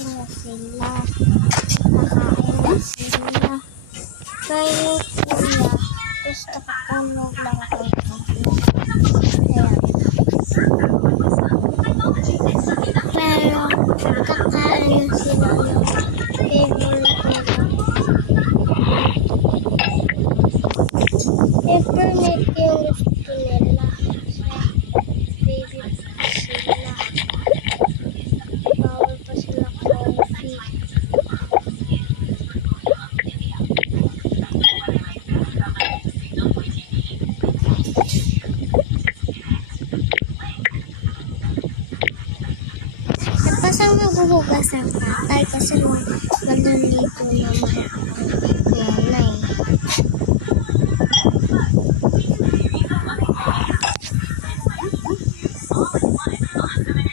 kakain na sila. Kakain na sila. Kaya yung kuya, gusto ko kunog lang ako. Pero, kakain na sila ng favorite nila. Peppermint yung gusto nila. Favorite sila. Bawal pa sila coffee. Napasang maghuhugas ang tatay kasi maliligo naman nanay.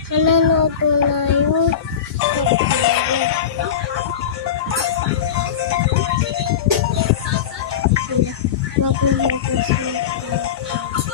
Nanonood na yung maghuhugas na tatay.